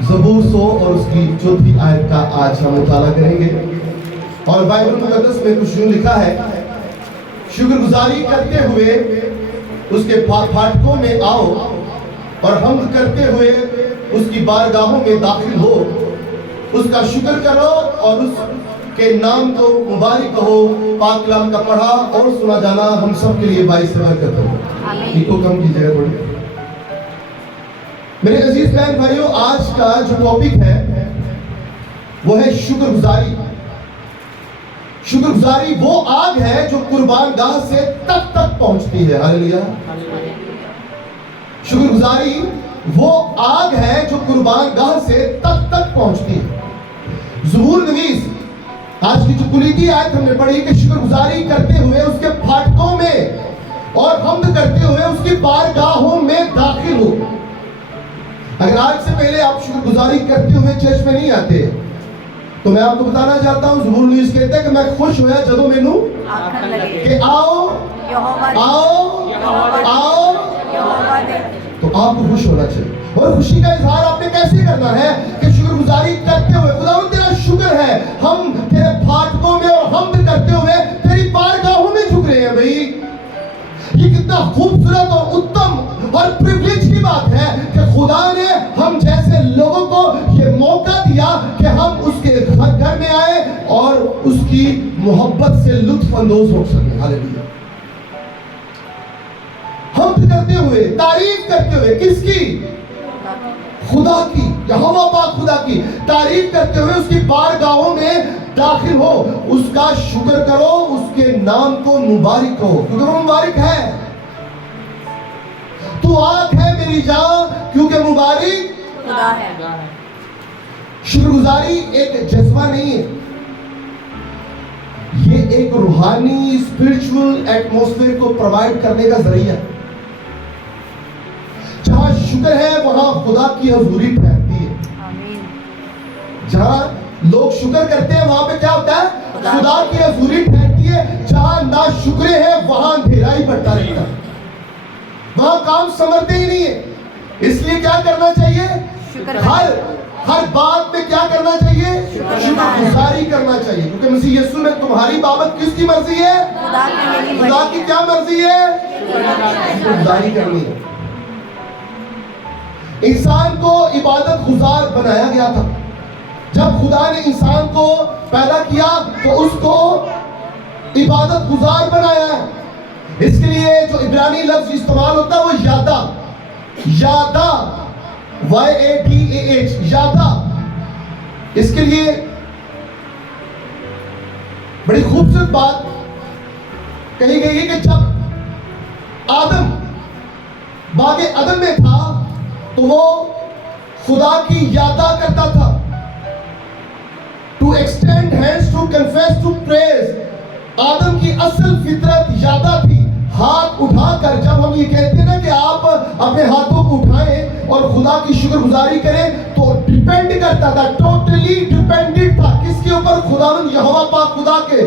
زبور 100 اور اس کی 4 آیت کا آج ہم مطالعہ کریں گے. اور بائبل مقدس میں کچھ یوں لکھا ہے: شکر گزاری کرتے ہوئے اس کے پھاٹکوں میں آؤ اور حمد کرتے ہوئے اس کی بارگاہوں میں داخل ہو. اس کا شکر کرو اور اس کے نام کو مبارک کہو. پاک کلام کا پڑھا اور سنا جانا ہم سب کے لیے باعث برکت ہو. ایک کو کم کی جگہ تھوڑی. میرے عزیز بہن بھائیوں، آج کا جو ٹاپک ہے وہ ہے شکر گزاری. شکر گزاری وہ آگ ہے جو قربان گاہ سے تک تک پہنچتی ہے. ہاللیلویا. شکر گزاری وہ آگ ہے جو قربان گاہ سے تک تک پہنچتی ہے. زبور نویس آج کی جو کلیدی آیت ہم نے پڑھی کہ شکر گزاری کرتے ہوئے اس کے پھاٹکوں میں اور حمد کرتے ہوئے اس کی بارگاہوں میں داخل ہو. اگر آج سے پہلے آپ شکر گزاری کرتے ہوئے چرچ میں نہیں آتے تو میں آپ کو بتانا چاہتا ہوں، زبور نویس کہتے ہیں کہ میں خوش ہویا جدوں مینوں کہ آؤ آؤ آؤ، تو آپ کو خوش ہونا چاہیے. اور خوشی کا اظہار آپ نے کیسے کرنا ہے کہ شکر گزاری کرتے ہوئے. خداوند تیرا شکر ہے، ہم تیرے پھاٹکوں میں اور حمد کرتے ہوئے تیری بارگاہوں میں جھک رہے ہیں. بھائی یہ کتنا خوبصورت اور اتم اور پریولیج کی بات ہے کہ خدا نے ہم جیسے لوگوں کو یہ موقع دیا کہ ہم اس کے گھر میں آئے اور اس کی محبت سے لطف اندوز ہو سکیں. ہاللیلویا. حمد کرتے ہوئے، تعریف کرتے ہوئے، کس کی؟ خدا کی. یہوہ پاک خدا کی تعریف کرتے ہوئے اس کی بارگاہوں میں داخل ہو. اس کا شکر کرو، اس کے نام کو مبارک کہو کیونکہ وہ مبارک ہے. تو آگ ہے میری جان کیونکہ مبارک خدا ہے. شکر گزاری ایک جذبہ نہیں ہے، یہ ایک روحانی اسپرچول ایٹماسفیئر کو پرووائڈ کرنے کا ذریعہ ہے. جہاں شکر ہے وہاں خدا کی حضوری ٹھہرتی ہے. جہاں لوگ شکر کرتے ہیں وہاں پہ کیا ہوتا ہے؟ خدا کی حضوری ٹھہرتی ہے. جہاں ناشکرے ہے وہاں اندھیرا ہی بڑھتا رہتا ہے، وہاں کام سمرتے ہی نہیں ہے. اس لیے کیا کرنا چاہیے؟ ہر بات میں کیا کرنا چاہیے؟ شکر گزاری کرنا چاہیے. کیونکہ مسیح یسوع میں تمہاری بابت کس کی مرضی ہے؟ خدا کی کیا مرضی ہے؟ شکر گزاری کرنی ہے. انسان کو عبادت گزار بنایا گیا تھا. جب خدا نے انسان کو پیدا کیا تو اس کو عبادت گزار بنایا ہے. اس کے لیے جو عبرانی لفظ استعمال ہوتا ہے وہ یادا، یادا، YADAH، یادا. اس کے لیے بڑی خوبصورت بات کہی گئی ہے کہ جب آدم باغ عدن میں تھا تو وہ خدا کی یادا کرتا تھا. To extend hands to confess to praise. آدم کی اصل فطرت یادا تھی. ہاتھ اٹھا کر، جب ہم یہ کہتے ہیں نا کہ آپ اپنے ہاتھوں کو اٹھائیں اور خدا کی شکر گزاری کریں، تو ڈیپینڈ کرتا تھا، ٹوٹلی ڈیپینڈنٹ تھا کس کے اوپر؟ خداوند یہوہ پاک خدا کے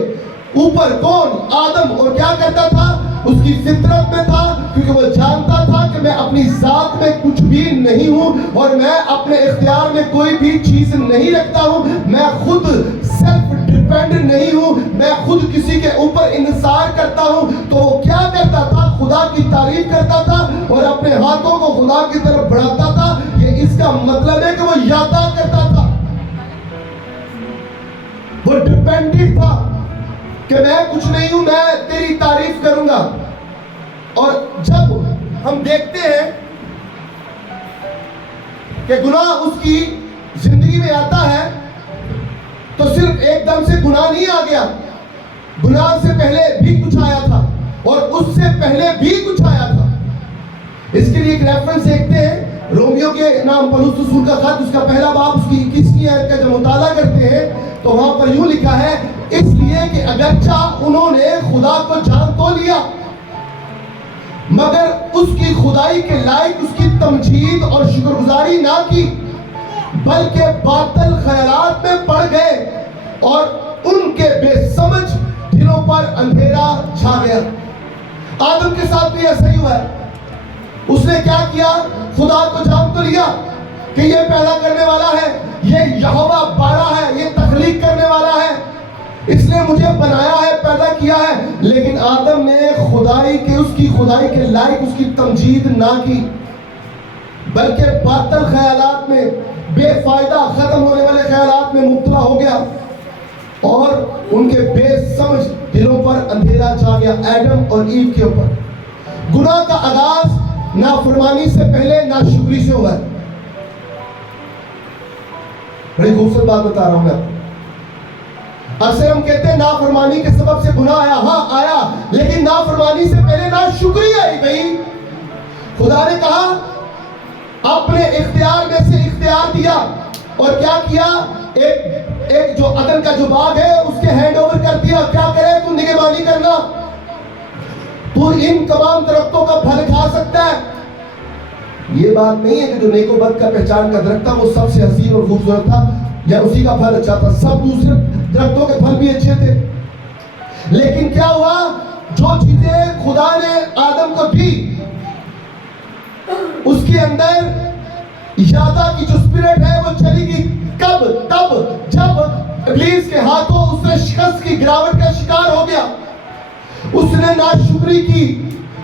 اوپر. کون؟ آدم. اور کیا کرتا تھا؟ اس کی فطرت میں تھا، کیونکہ وہ جانتا تھا کہ میں اپنی ذات میں کچھ بھی نہیں ہوں اور میں اپنے اختیار میں کوئی بھی چیز نہیں رکھتا ہوں. میں خود سیلف ڈیپینڈ نہیں ہوں، میں خود کسی کے اوپر انحصار کرتا ہوں. تو وہ کیا کرتا تھا؟ خدا کی تعریف کرتا تھا اور اپنے ہاتھوں کو خدا کی طرف بڑھاتا تھا. یہ اس کا مطلب ہے کہ وہ یادا کرتا تھا، وہ ڈیپینڈنٹ تھا کہ میں کچھ نہیں ہوں، میں تیری تعریف کروں گا. اور جب ہم دیکھتے ہیں کہ گناہ اس کی زندگی میں آتا ہے تو صرف ایک دم سے گناہ نہیں آ گیا، گناہ سے پہلے بھی کچھ آیا تھا اور اس سے پہلے بھی کچھ آیا تھا. اس کے لیے ایک ریفرنس دیکھتے ہیں، رومیو کے نام پولس رسول کا خط، اس کا پہلا باب، اس کی 21ویں آیت کا جب مطالعہ کرتے ہیں تو وہاں پر یوں لکھا ہے: اس لیے کہ اگرچہ انہوں نے خدا کو جان تو لیا مگر اس کی خدائی کے لائق اس کی تمجید اور شکر گزاری نہ کی، بلکہ باطل خیالات میں پڑ گئے اور ان کے بے سمجھ دلوں پر اندھیرا چھا گیا. آدم کے ساتھ بھی ایسا ہی ہوا ہے. اس نے کیا کیا؟ خدا کو جان تو لیا کہ یہ پیدا کرنے والا ہے, یہ یہوہ بارہ ہے, یہ تخلیق کرنے والا ہے, اس نے مجھے بنایا ہے, پیدا کیا ہے. لیکن آدم نے اس کی خدائی کے لائق اس کی تمجید نہ کی, بلکہ باطل خیالات میں, بے فائدہ ختم ہونے والے خیالات میں مبتلا ہو گیا, اور ان کے بے سمجھ دلوں پر اندھیرا چھا گیا ایڈم اور ایو کے اوپر. گناہ کا آغاز نافرمانی سے پہلے ناشکری سے ہوا ہے. بڑی خوبصورت بات بتا رہا ہوں میں. اکثر ہم کہتے ہیں نافرمانی کے سبب سے گناہ آیا. ہاں آیا, لیکن نافرمانی سے پہلے ناشکری آئی گئی. خدا نے کہا اپنے اختیار میں سے اختیار دیا, اور کیا کیا, ایک جو عدن کا جو باغ ہے اس کے ہینڈ اوور کر دیا. کیا کرے, تو نگہبانی کرنا, تو ان تمام درختوں کا پھل کھا سکتا ہے. یہ بات نہیں ہے کہ جو نیک و بد کا پہچان کا درخت تھا وہ سب سے حسین اور خوبصورت تھا یا اسی کا پھل اچھا تھا. سب دوسرے درختوں کے پھل بھی اچھے تھے. لیکن کیا ہوا, جو چیزیں خدا نے آدم کو دی اس کے اندر یادہ کی جو اسپرٹ ہے وہ چلی گئی. کب, تب جب ابلیس کے ہاتھوں اس نے شکست کی, گراوٹ کا شکار ہو گیا. اس نے ناشکری کی.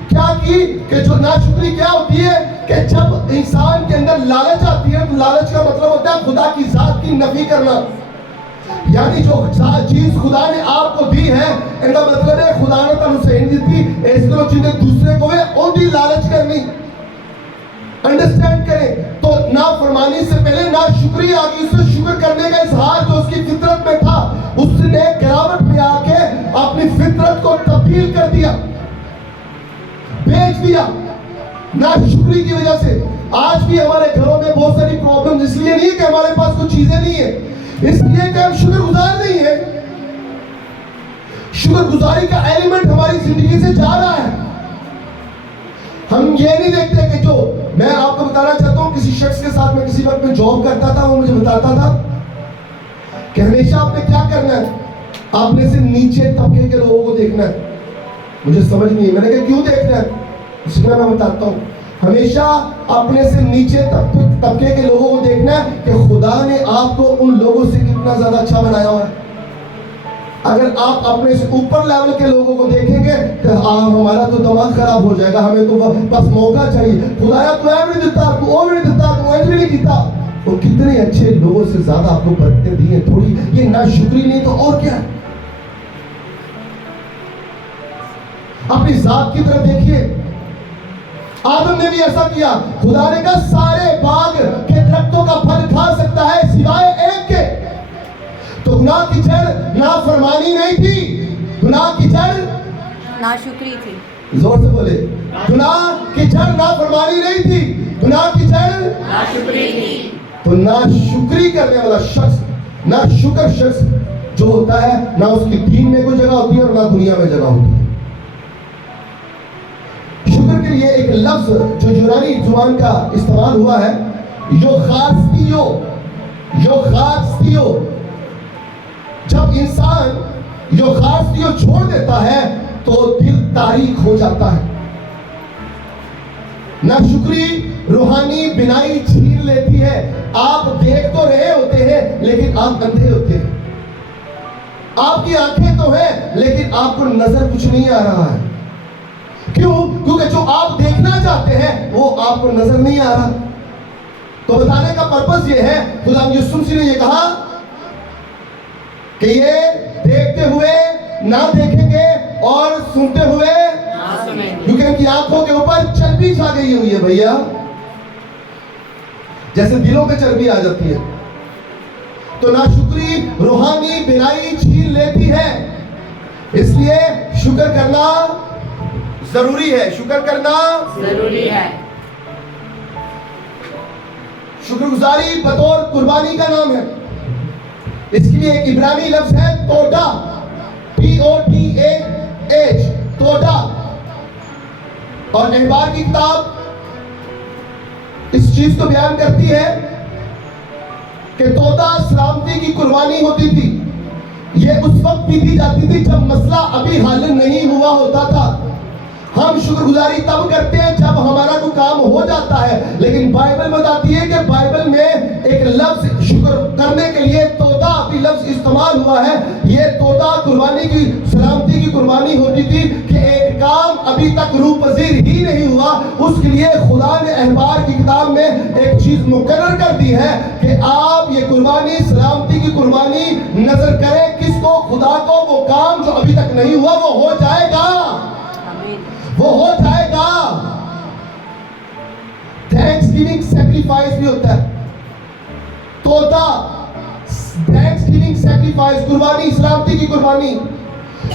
کیا کی, کہ جو ناشکری کیا ہوتی ہے کہ جب انسان کے اندر لالچ آتی ہے, تو لالچ کا مطلب ہوتا ہے خدا کی ذات کی نفی کرنا. یعنی جو چیز خدا نے آپ کو دی ہے, ان کا مطلب ہے خدا نے تم سے نہیں دی, اس طرح چیزیں دوسرے کو ہے ان کی لالچ کرنی. انڈرسٹینڈ کریں. تو نافرمانی سے پہلے ناشکری آ گئی. اس سے شکر کرنے کا اظہار جو اس کی فطرت میں تھا, اس نے گراوٹ میں آ کے اپنی فطرت کو تبدیل کر دیا, بیچ دیا ناشکری کی وجہ سے. آج بھی ہمارے گھروں میں بہت ساری پرابلم اس لیے نہیں کہ ہمارے پاس کچھ چیزیں نہیں ہیں, اس لیے کہ ہم شکر گزار نہیں ہیں. شکر گزاری کا ایلیمنٹ ہماری زندگی سے جا رہا ہے. ہم یہ نہیں دیکھتے کہ جو میں آپ کو بتانا چاہتا ہوں, کسی شخص کے ساتھ میں کسی وقت میں جاب کرتا تھا, وہ مجھے بتاتا تھا کہ ہمیشہ آپ نے کیا کرنا ہے, آپ نے سے نیچے طبقے کے لوگوں کو دیکھنا ہے. مجھے سمجھ نہیں ہے, میں نے کہا کیوں دیکھنا ہے, اس میں بتاتا ہوں. ہمیشہ اپنے سے نیچے طبقے کے لوگوں کو دیکھنا ہے کہ خدا نے آپ کو ان لوگوں سے کتنا زیادہ اچھا بنایا ہوا ہے. اگر آپ اپنے سے اوپر لیول کے لوگوں کو دیکھیں گے تو ہمارا تو دماغ خراب ہو جائے گا, ہمیں تو بس موقع چاہیے. خدایا تو ایو نہیں دیتا, تو وہ بھی نہیں دیتا, تو ایو بھی نہیں کیتا. وہ کتنے اچھے لوگوں سے زیادہ آپ کو برکتیں دی ہیں. تھوڑی یہ ناشکری نہیں تو اور کیا. اپنی ذات کی طرف دیکھیے. آدم نے بھی ایسا کیا. خدا نے کہا سارے باغ کے درختوں کا پھل کھا سکتا ہے سوائے ایک کے. تو گناہ کی جڑ نافرمانی نہیں تھی, گناہ کی جڑ ناشکری تھی. زور سے بولے, گناہ کی جڑ نافرمانی نہیں تھی, گناہ کی جڑ ناشکری تھی. تو ناشکری کرنے والا شخص, ناشکر شخص جو ہوتا ہے, نہ اس کی دین میں کوئی جگہ ہوتی ہے اور نہ دنیا میں جگہ ہوتی ہے. شکر کے لیے ایک لفظ جو یونانی زبان کا استعمال ہوا ہے, یوخارستیو. یوخارستیو. جب انسان یوخارستیو چھوڑ دیتا ہے تو دل تاریک ہو جاتا ہے. ناشکری روحانی بینائی چھین لیتی ہے. آپ دیکھ تو رہے ہوتے ہیں لیکن آپ اندھے ہوتے ہیں. آپ کی آنکھیں تو ہیں لیکن آپ کو نظر کچھ نہیں آ رہا ہے. کیوں؟ کیونکہ جو آپ دیکھنا چاہتے ہیں وہ آپ کو نظر نہیں آ رہا. تو بتانے کا پرپس یہ ہے, خدا یسوع مسیح نے یہ کہا کہ یہ دیکھتے ہوئے نہ دیکھیں گے اور سنتے ہوئے نہ سنیں گے. کیونکہ ان کی آنکھوں کے اوپر چربی چھا گئی ہوئی ہے بھیا, جیسے دلوں پہ چربی آ جاتی ہے. تو ناشکری روحانی بینائی چھین لیتی ہے. اس لیے شکر کرنا ضروری ہے. شکر کرنا ضروری ہے. شکر گزاری بطور قربانی کا نام ہے. اس کے لیے ایک عبرانی لفظ ہے توڈا, TODAH, توڈا. اور احبار کی کتاب اس چیز کو بیان کرتی ہے کہ تودا سلامتی کی قربانی ہوتی تھی. یہ اس وقت بھی دی جاتی تھی جب مسئلہ ابھی حل نہیں ہوا ہوتا تھا. ہم شکر گزاری تب کرتے ہیں جب ہمارا کوئی کام ہو جاتا ہے, لیکن بائبل بتاتی ہے کہ بائبل میں ہوا ہے. یہ طوطا قربانی کی سلامتی کی قربانی ہوتی تھی کہ ایک کام ابھی تک روح پذیر ہی نہیں ہوا, اس کے لیے خدا نے احبار کی کتاب میں ایک چیز مقرر کر دی ہے کہ آپ یہ قربانی سلامتی کی قربانی نظر کریں کس کو, خدا کو. وہ کام جو ابھی تک نہیں ہوا وہ ہو جائے گا, وہ ہو جائے گا. تھینکس گیونگ سیکریفائس بھی ہوتا ہے. طوطا تھینکس گیونگ سیکریفائس, قربانی سلامتی کی قربانی.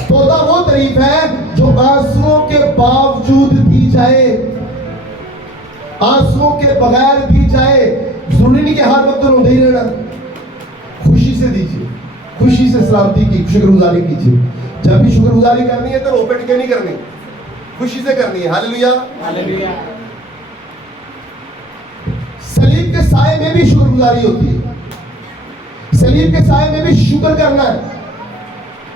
طوطا وہ تعریف ہے جو آنسوؤں کے باوجود دی جائے, آنسوؤں کے بغیر دی جائے. ضروری نہیں کہ ہر وقت روندے ہی رہنا, خوشی سے دیجیے, خوشی سے سلامتی کی شکر گزاری کیجیے. جب بھی شکر گزاری کرنی ہے تو رو پٹ کے نہیں کرنی, خوشی سے کرنی ہے. ہاللیلویا, ہاللیلویا. صلیب کے سائے میں بھی شکر گزاری ہوتی ہے, صلیب کے سائے میں بھی شکر کرنا ہے.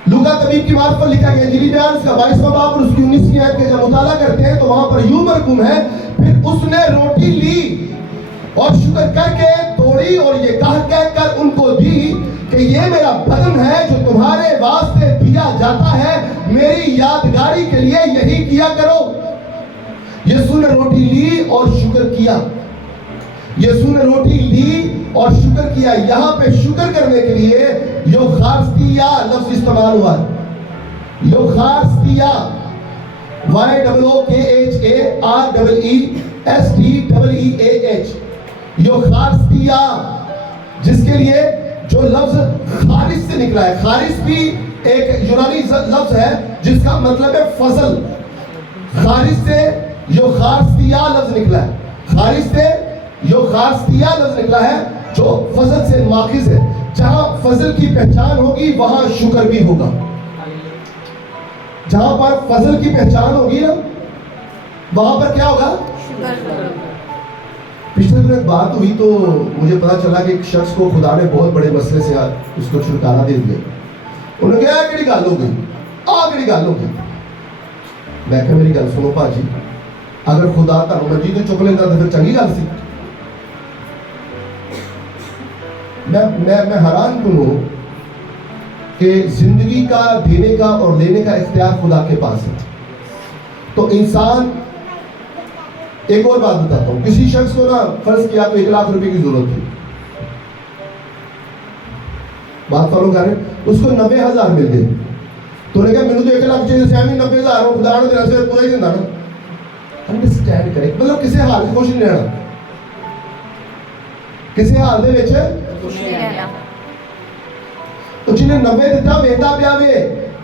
لوکا طبیب کی بات پر لکھا گیا انجیل بیان کا 22واں باب اور اس کی 19ویں آیت کا جب مطالعہ کرتے ہیں تو وہاں پر یوں مرقوم ہے, پھر اس نے روٹی لی اور شکر کر کے توڑی اور یہ کہہ کر ان کو دی کہ یہ میرا بدن ہے جو تمہارے واسطے دیا جاتا ہے, میری یادگاری کے لیے یہی کیا کرو. یسوع نے روٹی لی اور شکر کیا, یسوع نے روٹی لی اور شکر کیا. یہاں پہ شکر کرنے کے لیے یوخارستیا لفظ استعمال ہوا ہے. یوخارستیا YOUKHARESTEA, یوخارستیا, جس کے لیے جو لفظ خارس سے نکلا ہے. خارس بھی ایک یونانی لفظ ہے جس کا مطلب ہے فضل. خارس سے یوخارستیا لفظ نکلا ہے, خارس سے یوخارستیا لفظ نکلا ہے جو فضل سے ماخذ ہے. جہاں فضل کی پہچان ہوگی وہاں شکر بھی ہوگا. جہاں پر فضل کی پہچان ہوگی نا وہاں پر کیا ہوگا؟ پچھلے دن ایک بات ہوئی تو مجھے پتا چلا کہ ایک شخص کو خدا نے بہت بڑے مسئلے سے اس کو چھٹکارا دے دیا. انہوں نے کہا کیڑی گل ہو گئی, کیڑی گل ہو گئی. میں کہا میری گل سنو پاجی, اگر خدا تہانوں مرضی تو چک لینا تو پھر چنگی گل سی. میں حیران کن ہوں کہ زندگی کا دینے کا اور لینے کا اختیار خدا کے پاس ہے. تو انسان, ایک اور بات بتاتا ہوں, کسی شخص کو نا فرض کیا تو 1 لاکھ روپے کی ضرورت تھی, بات فالو کر رہے, اس کو 90,000 مل گئے. تو نے کہا میں نے تو 1 لاکھ چاہیے, سیمی 90,000 ہو, خدا نے تیرا سے پورا ہی دینا نا. انڈرسٹینڈ کرے, مطلب کسی حال میں خوش نہیں رہنا, کسی حال دے وچ خوش نہیں رہنا. تو جنہیں 90 دیتا ویتا پیا وے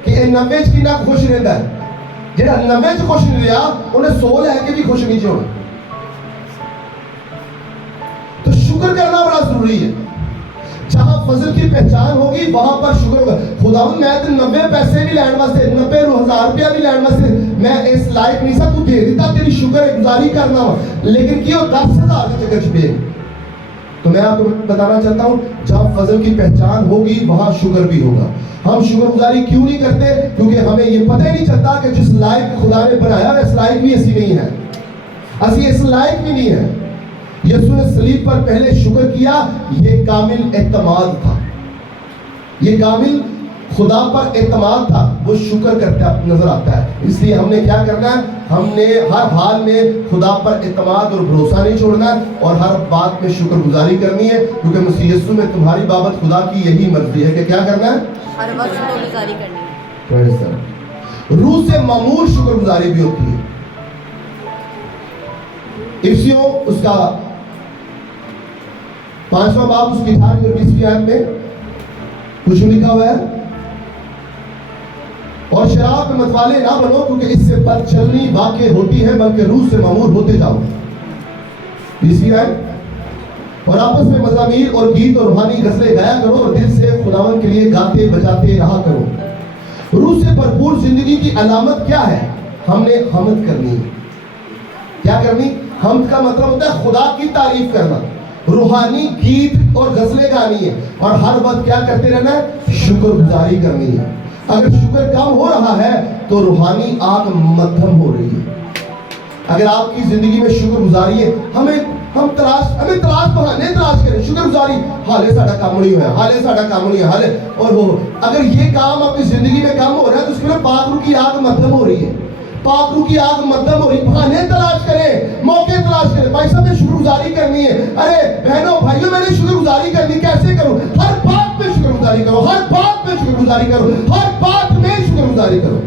کہ یہ 90 چ کنا خوش رہتا ہے. جہاں 90 چ خوش نہیں رہا انہیں 100 لے کے بھی خوش نہیں ہونا. تو شکر کرنا بڑا ضروری ہے. جہاں فضل کی پہچان ہوگی وہاں پر شکر ہوگا. خداوند میں تو 90 پیسے بھی لین واسطے, 90,000 روپیہ بھی لین واسطے میں اس لائق نہیں سا, تو دے دیتا, تیری شکر گزاری کرنا ہو, لیکن کیوں 10,000 کے چکر چھپے. تو میں آپ کو بتانا چاہتا ہوں جہاں فضل کی پہچان ہوگی وہاں شکر بھی ہوگا. ہم شکر گزاری کیوں نہیں کرتے؟ کیونکہ ہمیں یہ پتہ ہی نہیں چلتا کہ جس لائق خدا نے بنایا ہے اس لائق بھی ایسی نہیں ہے, اسی اس لائق بھی نہیں ہے. یسوع نے صلیب پر پہلے شکر کیا, یہ کامل اعتماد تھا, یہ کامل خدا پر اعتماد تھا, وہ شکر کرتا نظر آتا ہے. اس لیے ہم نے کیا کرنا ہے, ہم نے ہر حال میں خدا پر اعتماد اور بھروسہ نہیں چھوڑنا ہے اور ہر بات میں شکر گزاری کرنی ہے, کیونکہ مسیح یسوع میں تمہاری بابت خدا کی یہی مرضی ہے کہ کیا کرنا ہے, ہر وقت شکر گزاری کرنی ہے. روح سے معمول شکر گزاری بھی ہوتی ہے. افسیوں اس کا 5واں باب اس کی 18ویں اور 20ویں آیت میں کچھ لکھا ہوا ہے, اور شراب میں متوالے نہ بنو کیونکہ اس سے بد چلنی واقع ہوتی ہے, بلکہ روح سے معمور ہوتے جاؤ. 20ویں آیت, اور آپس میں مزامیر اور گیت اور روحانی غزلیں گایا کرو اور دل سے خداوند کے لیے گاتے بجاتے رہا کرو. روح سے بھرپور زندگی کی علامت کیا ہے؟ ہم نے حمد کرنی ہے. کیا کرنی؟ حمد کا مطلب ہوتا ہے خدا کی تعریف کرنا, روحانی گیت اور غزلیں گانی ہے, اور ہر وقت کیا کرتے رہنا ہے, شکر گزاری کرنی ہے. اگر شکر کم ہو رہا ہے تو روحانی آگ مدھم ہو رہی ہے. اگر آپ کی زندگی میں شکر گزاری ہے, ہمیں تلاش بہانے تلاش کریں, شکر گزاری حالے ساڈا کام نہیں ہوا، حالے ساڈا کام نہیں ہوا، حالے اور وہ اگر یہ کام اپنی زندگی میں کم ہو رہا ہے تو اس میں پاک روح کی آگ مدھم ہو رہی ہے، پاک روح کی آگ مدھم ہو رہی ہے۔ بہانے تلاش کریں، موقع تلاش کریں، بھائی صاحب میں شکر گزاری کرنی ہے، ارے بہنوں بھائیوں میں نے شکر گزاری کرنی، کیسے کروں؟ ہر بات پہ شکر گزاری کرو، ہر بات پہ شکر گزاری کرو، ہر بات میں شکر گزاری کرو،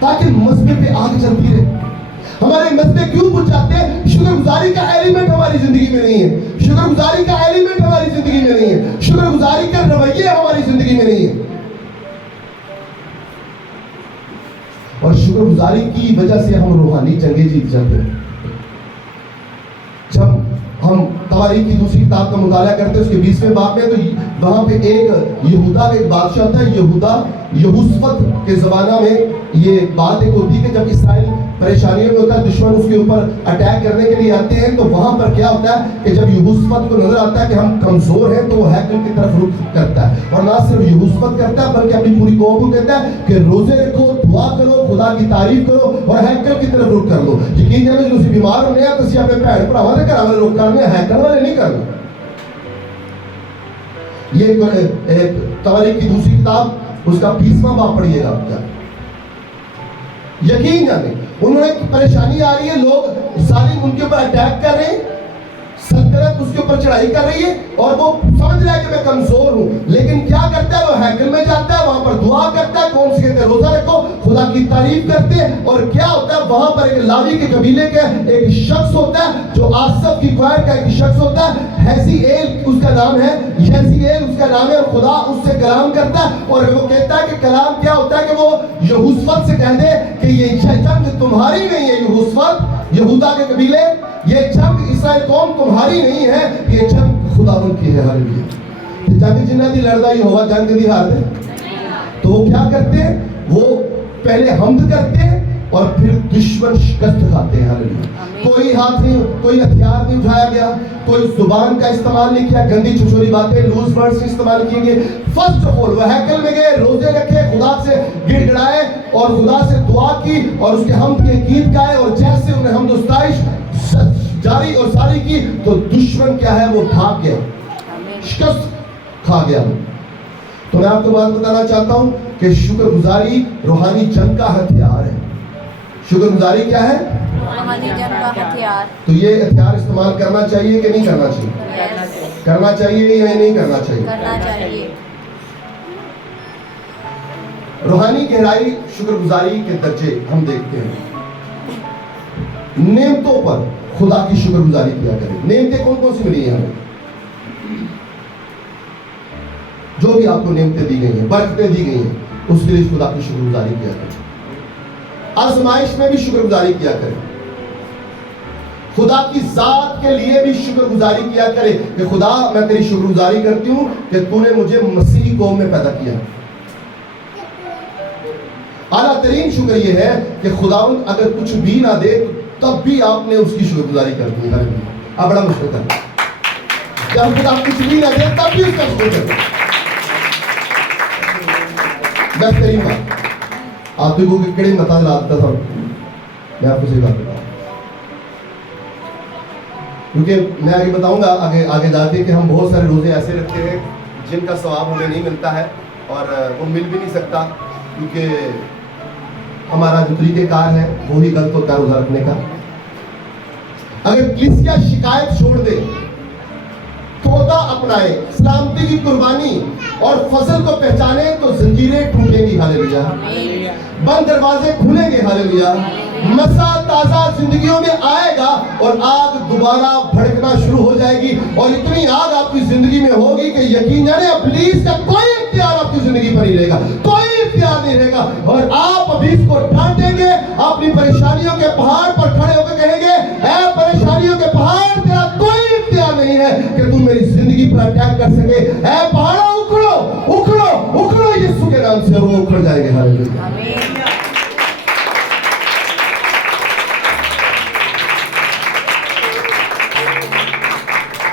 تاکہ مذہب پہ آگ چلتی رہے۔ ہمارے مسئلے کیوں بجھ جاتے ہیں؟ شکر گزاری کا ایلیمنٹ ہماری زندگی میں نہیں ہے، شکر گزاری کا ایلیمنٹ ہماری زندگی میں نہیں ہے، شکر گزاری کا رویے ہماری زندگی میں نہیں ہے۔ اور شکر گزاری کی وجہ سے ہم روحانی جنگیں جیت جاتے ہیں۔ جب ہم تواریخ کی دوسری کتاب کا مطالعہ کرتے ہیں اس کے 20ویں باب میں، تو وہاں پہ ایک یہودا کا ایک بادشاہ ہوتا ہے، یہودا یہوشفت کے زمانہ میں یہ بات ایک ہوتی ہے کہ جب اسرائیل پریشانیوں میں ہوتا ہے، دشمن اس کے اوپر اٹیک کرنے کے لیے آتے ہیں، تو وہاں پر کیا ہوتا ہے کہ جب یہوشفت کو نظر آتا ہے کہ ہم کمزور ہیں تو وہ ہیکل کی طرف رخ کرتا ہے، اور نہ صرف یہوشفت کرتا ہے بلکہ اپنی پوری قوم کو کہتا ہے کہ روزے رکھو، دعا کرو، خدا کی تعریف کرو اور ہیکل کی طرف رخ کر دو۔ یقین جانے جو اسی بیمار ہونے ہیں تو اسی اپنے بھائی بھراواں دے گھر والے رخ کرنے، ہیکل والے نہیں کرنا۔ یہ تواریخ کی دوسری کتاب اس کا 20واں باب پڑھیے گا آپ کا۔ یقین جانے انہوں نے پریشانی آ رہی ہے، لوگ ظالم ان کے اوپر اٹیک کر رہے ہیں، سلطنت اس کے اوپر چڑھائی کر رہی ہے، اور وہ سمجھ رہا ہے کہ میں کمزور ہوں، لیکن کیا کرتا ہے؟ وہ ہیکل میں جاتا ہے، وہاں پر دعا کرتا ہے، کون سے کہتے ہیں روزہ رکھو، خدا کی تعریف کرتے ہیں، اور کیا ہوتا ہے وہاں پر ایک لاوی کے قبیلے کا ایک شخص ہوتا ہے جو آصف کی کوائر کا ایک شخص ہوتا ہے، ہیزیئیل اس کا نام ہے، یحزیئیل اس کا نام ہے، اور خدا اس سے کلام کرتا ہے، اور وہ کہتا ہے کہ کلام کیا ہوتا ہے کہ وہ یہوشفت سے کہہ دے کہ یہ جنگ تمہاری نہیں ہے یہوشفت، یہودا کے قبیلے، یہ جنگ اسرائیل قوم تمہاری نہیں ہے، یہ جنگ خداوند کی ہے۔ ہاللیلویا۔ جنگ جنہ دی لڑدا ہی ہوا، جنگ دی ہار دے۔ تو وہ کیا کرتے ہیں؟ وہ پہلے حمد کرتے ہیں اور پھر دشمن شکست کھاتے ہیں۔ ہاللیلویا۔ کوئی ہاتھ نہیں، کوئی ہتھیار نہیں اٹھایا گیا، کوئی زبان کا استعمال نہیں کیا، گندی چھچوری باتیں، لوز ورڈز استعمال کیے گئے۔ فرسٹ آف آل وہ ہیکل میں گئے، روزے رکھے، خدا سے گڑ گڑائے اور خدا سے دعا کی اور اس کے حمد کے گیت گائے، اور جیسے انہیں حمد و ستائش جاری اور ساری کی تو دشمن کیا ہے؟ وہ بھاگ گیا، شکست کھا گیا۔ تو میں آپ کو بات بتانا چاہتا ہوں کہ شکر گزاری روحانی جنگ کا ہتھیار ہے۔ شکر گزاری کیا ہے؟ روحانی جنگ کا ہتھیار۔ تو یہ ہتھیار استعمال کرنا چاہیے کہ نہیں کرنا چاہیے؟ کرنا چاہیے یا نہیں کرنا چاہیے؟ کرنا چاہیے۔ روحانی گہرائی شکر گزاری کے درجے ہم دیکھتے ہیں۔ نعمتوں پر خدا کی شکر گزاری کیا کریں۔ نعمتیں کون کون سی ملی ہیں ہمیں؟ جو بھی آپ کو نعمتیں دی گئی ہیں، برکتیں دی گئی ہیں، اس کے لیے خدا کی شکر گزاری کیا کریں۔ آزمائش میں بھی شکر گزاری کیا کریں۔ خدا کی ذات کے لیے بھی شکر گزاری کیا کرے کہ خدا میں تیری شکر گزاری کرتی ہوں کہ تو نے مجھے مسیحی قوم میں پیدا کیا۔ اعلیٰ ترین شکر یہ ہے کہ خداوند اگر کچھ بھی نہ دے تب بھی آپ نے اس کی شکر گزاری کر دی ہے۔ اب بڑا مشکل ہے جب خدا کچھ بھی نہ دے تب بھی اس کا شکر کریں۔ بہترین بات آپ دیکھو کہ کڑی متا لاتا تھا، میں آپ کو صحیح بات بتاؤں، کیونکہ میں آگے بتاؤں گا آگے جا کے کہ ہم بہت سارے روزے ایسے رکھتے ہیں جن کا ثواب ہمیں نہیں ملتا ہے، اور وہ مل بھی نہیں سکتا کیونکہ ہمارا جو طریقہ کار ہے وہی غلط ہوتا ہے روزہ رکھنے کا۔ اگر کلیسیا شکایت چھوڑ دے، توبہ اپنائے، سلامتی کی قربانی اور فضل کو پہچانے تو زنجیریں ٹوٹیں گی۔ ہاللیلویا۔ بند دروازے کھلیں گے۔ ہاللیلویا۔ مسا تازہ زندگیوں میں آئے گا اور آگ دوبارہ بھڑکنا شروع ہو جائے گی، اور اتنی آگ آپ کی زندگی میں ہوگی کہ یقین جانے ابلیس کا کوئی اختیار آپ کی زندگی پر نہیں رہے گا، کوئی اختیار نہیں رہے گا، اور آپ ابلیس کو ڈانٹیں گے، اپنی پریشانیوں کے پہاڑ پر کھڑے ہو کے کہیں گے اے پریشانیوں کے پہاڑ، تیرا کوئی اختیار نہیں ہے کہ تم میری زندگی پر اٹیک کر سکے، اے پہاڑوں اکھڑو اکھڑو اکھڑو یسوع کے نام سے، وہ اکھڑ جائے گے۔ ہاللیلویا۔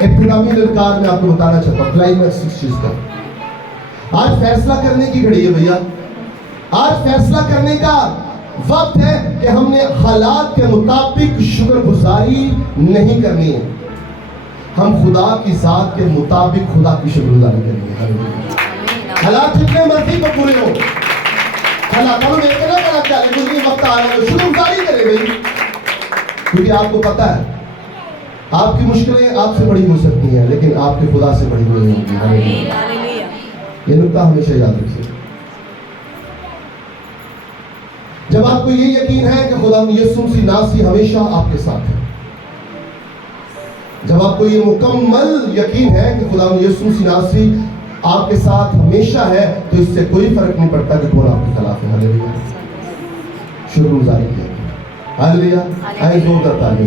ابتدائی للکار میں آپ کو بتانا چاہتا ہوں، کلائمیکس اس چیز کا۔ آج فیصلہ کرنے کی گھڑی ہے بھیا، آج فیصلہ کرنے کا وقت ہے کہ ہم نے حالات کے مطابق شکر گزاری نہیں کرنی ہے۔ ہم خدا کی ذات کے مطابق خدا کی شکر گزاری کریں گے. ہاللیلویہ. حالات جتنے مرضی کو پورے ہو, حالات ہم ایک نہ کرنا چاہے کچھ وقت آ رہا ہے شکر گزاری کرے بھائی, کیونکہ آپ کو پتہ ہے آپ کی مشکلیں آپ سے بڑی ہو سکتی ہیں لیکن آپ کے خدا سے بڑی ہوئی ہوں گی. ہاللیلویہ. یہ نکتہ ہمیشہ یاد رکھیے. جب آپ کو یہ یقین ہے کہ خدا یسوع مسیح ناصری ہمیشہ آپ کے ساتھ ہے, جب آپ کو یہ مکمل یقین ہے کہ خدا یسوع مسیح ناصری آپ کے ساتھ ہمیشہ ہے, تو اس سے کوئی فرق نہیں پڑتا کہ کون آپ کے خلاف ہے. ہاللیلویہ. شکر گزاری کیا. ہاللیلویہ. آئے زور کرتا ہے.